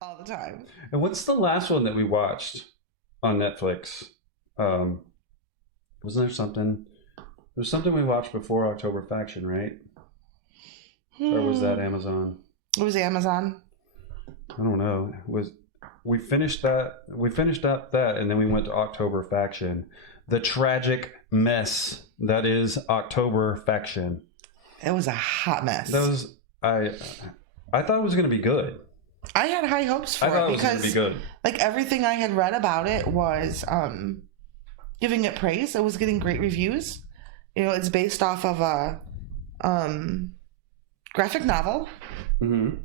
all the time. And what's the last one that we watched on Netflix? Um, wasn't there something? There's something we watched before October Faction, right? Or was that Amazon? It was Amazon. I don't know. We finished that? We finished up that, and then we went to October Faction. The tragic mess that is October Faction. It was a hot mess. That was I thought it was going to be good. I had high hopes for it because, be good. Like, everything I had read about it was giving it praise. It was getting great reviews. You know, it's based off of a graphic novel, and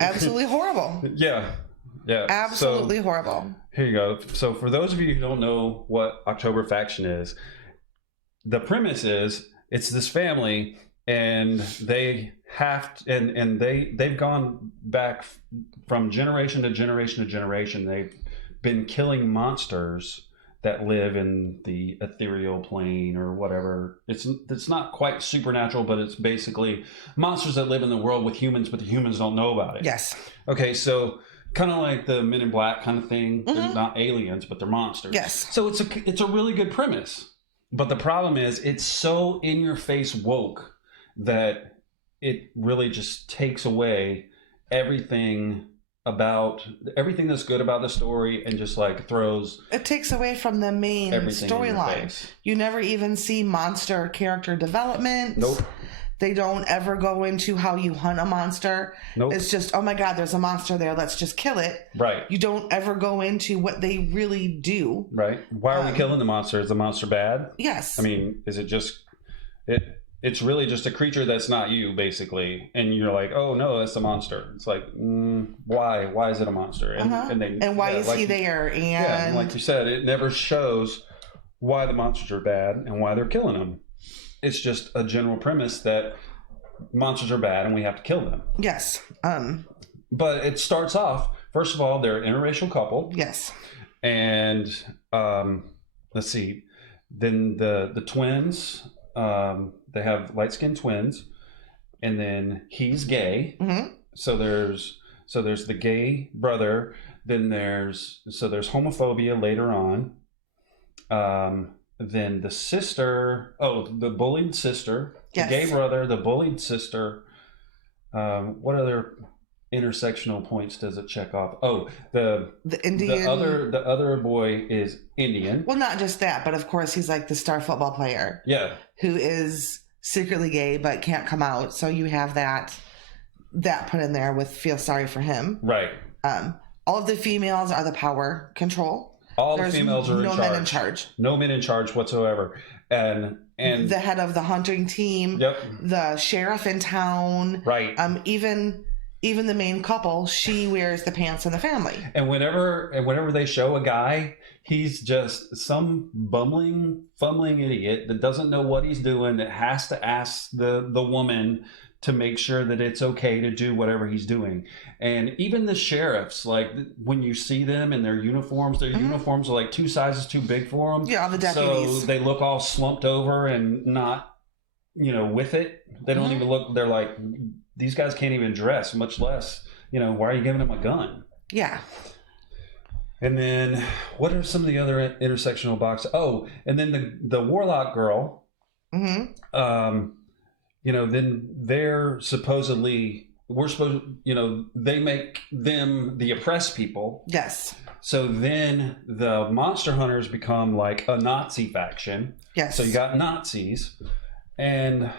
absolutely horrible. Yeah, absolutely horrible. Here you go. So for those of you who don't know what October Faction is, the premise is it's this family, and they have to, and they've gone back from generation to generation to generation. They've been killing monsters that live in the ethereal plane or whatever. It's not quite supernatural, but it's basically monsters that live in the world with humans, but the humans don't know about it. Yes. Okay, so kind of like the Men in Black kind of thing. They're not aliens, but they're monsters. Yes. So it's a really good premise. But the problem is it's so in your face woke that it really just takes away everything that's good about the story, and just like it takes away from the main storyline. You never even see monster character development. Nope. They don't ever go into how you hunt a monster. Nope. It's just, oh my God, there's a monster there, let's just kill it. Right. You don't ever go into what they really do. Right. Why are we killing the monster? Is the monster bad? Yes. I mean, is it just it's really just a creature that's not you, basically, and you're like, oh no, that's a monster. It's like, why? Why is it a monster? And why is he there? And like you said, it never shows why the monsters are bad and why they're killing them. It's just a general premise that monsters are bad and we have to kill them. Yes. But it starts off, first of all, they're an interracial couple. Yes. And let's see, then the twins. They have light-skinned twins, and then he's gay. So there's the gay brother. Then there's homophobia later on. Then the sister. Oh, the bullied sister. Yes. The gay brother. The bullied sister. What other intersectional points does it check off? Oh, the Indian. The other boy is Indian. Well, not just that, but of course he's like the star football player. Yeah. Who is secretly gay but can't come out. So you have that put in there with feel sorry for him. Right. All of the females are the power control. There's the females are no men in charge. No men in charge whatsoever. And the head of the hunting team. Yep. The sheriff in town. Right. Even the main couple, she wears the pants in the family. And whenever they show a guy, he's just some fumbling idiot that doesn't know what he's doing, that has to ask the woman to make sure that it's okay to do whatever he's doing. And even the sheriffs, like when you see them in their uniforms are like 2 sizes too big for them. Yeah, all the deputies. So they look all slumped over and not, with it. They don't even look, they're like, these guys can't even dress, much less, why are you giving them a gun? Yeah. And then what are some of the other intersectional boxes? Oh, and then the warlock girl, then they're they make them the oppressed people. Yes. So then the monster hunters become like a Nazi faction. Yes. So you got Nazis. And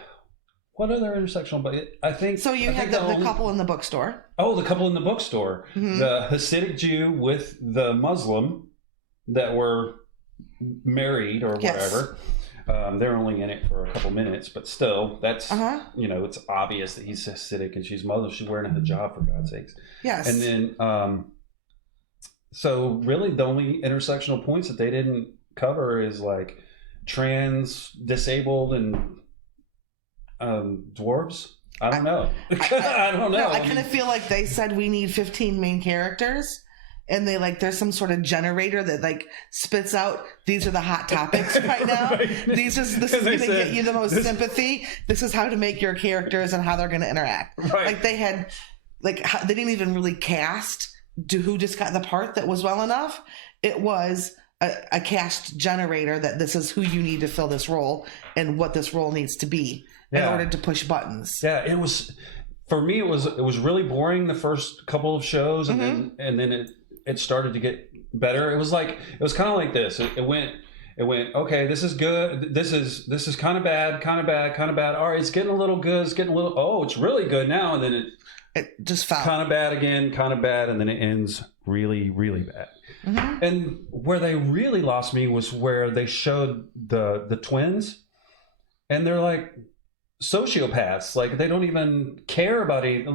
what other intersectional? But I think so. You had the couple in the bookstore. Oh, the couple in the bookstore. The Hasidic Jew with the Muslim that were married or whatever. They're only in it for a couple minutes, but still, that's it's obvious that he's Hasidic and she's Muslim. She's wearing a hijab, for God's sakes. Yes. And then, so really, the only intersectional points that they didn't cover is like trans, disabled, and dwarves. I don't know. I don't know. No, I kind of feel like they said we need 15 main characters, and they like there's some sort of generator that like spits out these are the hot topics right now. Right. This is going to get you the most sympathy. This is how to make your characters and how they're going to interact. Right. Like they had they didn't even really cast who just got the part that was well enough. It was a cast generator that this is who you need to fill this role and what this role needs to be in order to push buttons. Yeah, it was for me. It was really boring the first couple of shows, and then it started to get better. It was kind of like this. It went. Okay, this is good. This is kind of bad, kind of bad, kind of bad. All right, it's getting a little good. It's getting a little. Oh, it's really good now, and then it just fell. Kind of bad again, kind of bad, and then it ends really, really bad. Mm-hmm. And where they really lost me was where they showed the twins, and they're like sociopaths. Like they don't even care about it.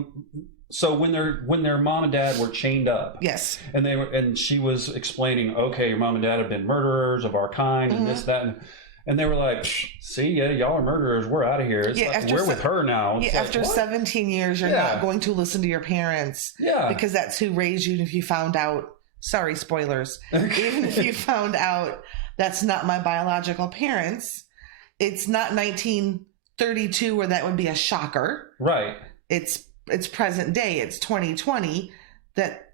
So when their mom and dad were chained up, yes, and she was explaining, okay, your mom and dad have been murderers of our kind, and this, that, and they were like, see, yeah, y'all are murderers. We're out of here. It's like, we're with her now. Yeah, after 17 years, you're not going to listen to your parents. Yeah, because that's who raised you. And if you found out, sorry, spoilers. Even if you found out that's not my biological parents, it's not 1932 where that would be a shocker. Right. It's present day. It's 2020 that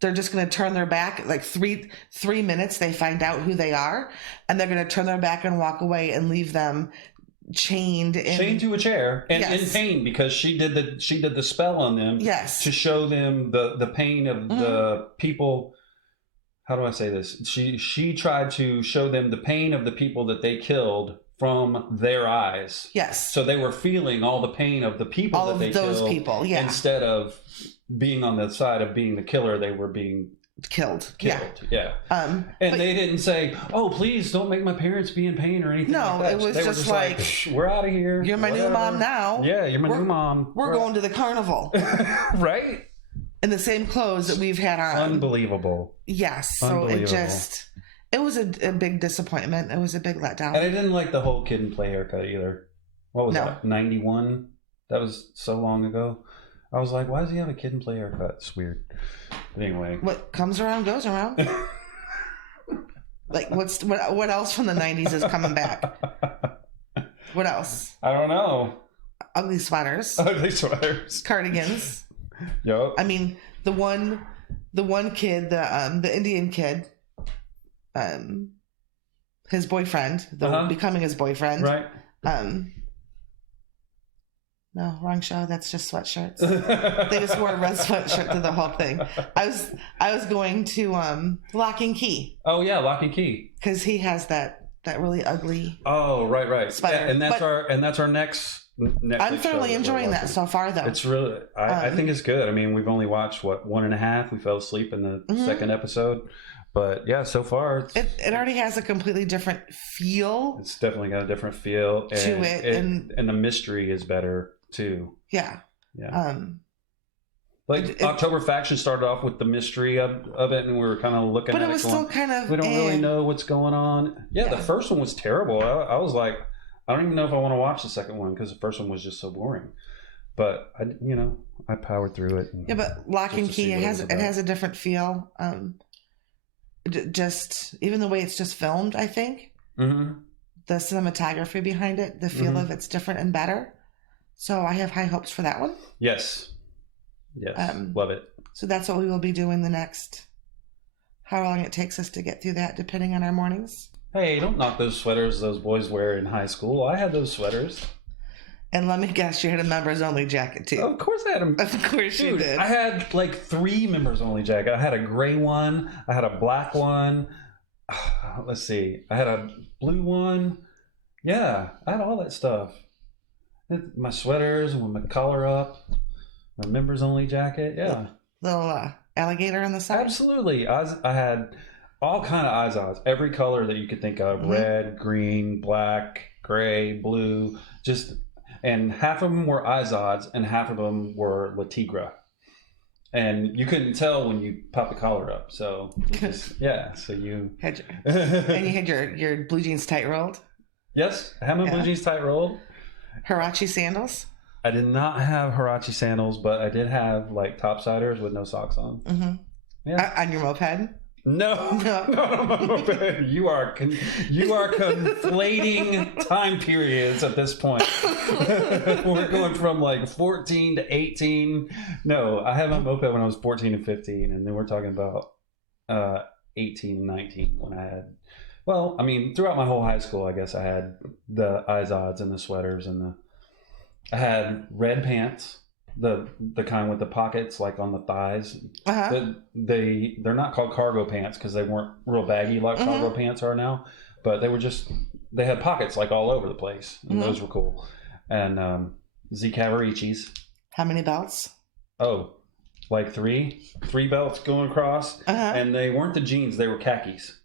they're just going to turn their back. Like three minutes, they find out who they are, and they're going to turn their back and walk away and leave them chained to a chair and in pain because she did the spell on them. Yes. To show them the pain of the people. How do I say this? She tried to show them the pain of the people that they killed from their eyes. Yes. So they were feeling all the pain of the people all that they killed. All of those people, yeah. Instead of being on the side of being the killer, they were being killed. Yeah. And they didn't say, "Oh, please don't make my parents be in pain" or anything. No, like that. It was they just like we're out of here. You're my new mom now. Yeah, you're my new mom. We're going to the carnival. Right? In the same clothes that we've had on. Unbelievable. Yes. So it was a big disappointment. It was a big letdown. And I didn't like the whole kid and play haircut either. What was that? 91? That was so long ago. I was like, why does he have a kid and play haircut? It's weird. But anyway. What comes around goes around. Like what else from the 90s is coming back? What else? I don't know. Ugly sweaters. Cardigans. Yep. I mean, the one kid, the Indian kid, his boyfriend, becoming his boyfriend. Right. No, wrong show. That's just sweatshirts. They just wore a red sweatshirt through the whole thing. I was going to Lock and Key. Oh yeah, Lock and Key. Because he has that really ugly. Oh right. Sweater. Yeah, and that's our next. Netflix I'm thoroughly enjoying that so far, though. It's really, I think it's good. I mean, we've only watched 1.5. We fell asleep in the second episode, but yeah, so far it already has a completely different feel. It's definitely got a different feel to it, and the mystery is better too. Yeah. October Faction started off with the mystery of it, and we were kind of looking at it. But it was still kind of. We don't really know what's going on. Yeah, the first one was terrible. I was like, I don't even know if I want to watch the second one because the first one was just so boring. But I powered through it. Yeah, but Lock and Key, it has a different feel. Just even the way it's just filmed, I think. Mm-hmm. The cinematography behind it, the feel of it's different and better. So I have high hopes for that one. Yes, love it. So that's what we will be doing the next. How long it takes us to get through that, depending on our mornings. Hey, don't knock those sweaters those boys wear in high school. I had those sweaters. And let me guess, you had a members only jacket too. Of course I had them. Of course you did. I had like 3 members only jackets. I had a gray one. I had a black one. Let's see. I had a blue one. Yeah, I had all that stuff. My sweaters with my collar up. My members only jacket. Yeah. Little alligator on the side. Absolutely. I had all kind of Izod's, every color that you could think of: red, green, black, gray, blue. And half of them were Izod's, and half of them were La Tigra. And you couldn't tell when you popped the collar up. So so you had and you had your blue jeans tight rolled. Yes, I had my blue jeans tight rolled. Huarache sandals. I did not have Huarache sandals, but I did have like topsiders with no socks on. Mm-hmm. Yeah. On your moped? No, No. no. You are conflating time periods at this point. We're going from like 14 to 18. No, I had my moped when I was 14 and 15, and then we're talking about 18 and 19 when I had. Well, I mean, throughout my whole high school, I guess I had the Izods and the sweaters and I had red pants. The kind with the pockets like on the thighs. They're not called cargo pants because they weren't real baggy like cargo pants are now, but they had pockets like all over the place, and those were cool. And Z Cavaricis. How many belts? Oh, like three belts going across, and they weren't the jeans; they were khakis.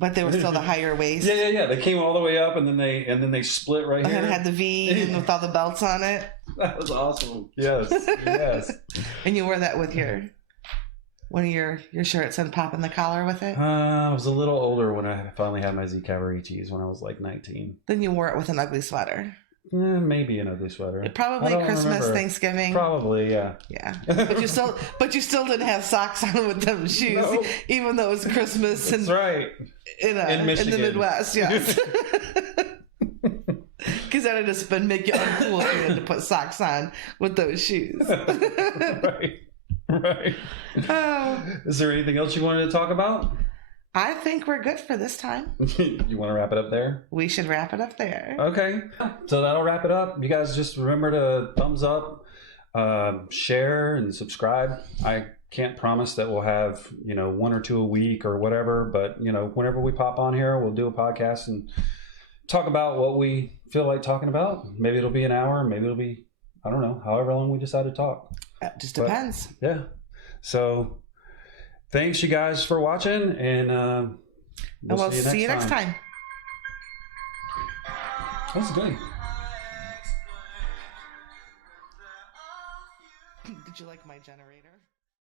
But they were still the higher waist. Yeah. They came all the way up, and then they split right here. And had the V and with all the belts on it. That was awesome. Yes. And you wore that with one of your shirts and popping the collar with it? I was a little older when I finally had my Z Cavaricis when I was like 19. Then you wore it with an ugly sweater. Maybe an ugly sweater. Probably Christmas, remember. Thanksgiving. Probably, yeah. Yeah. But you still didn't have socks on with them shoes, no. Even though it was Christmas. That's right. In the Midwest, yes. Because that would just make you uncool if you had to put socks on with those shoes. Right. Oh. Is there anything else you wanted to talk about? I think we're good for this time. You want to wrap it up there? We should wrap it up there. Okay. So that'll wrap it up. You guys just remember to thumbs up, share, and subscribe. I can't promise that we'll have, 1 or 2 a week or whatever, but, whenever we pop on here, we'll do a podcast and talk about what we feel like talking about. Maybe it'll be an hour. Maybe it'll be, I don't know, however long we decide to talk. It just depends. Yeah. So thanks, you guys, for watching, and we'll see you next time. That's good. Did you like my generator?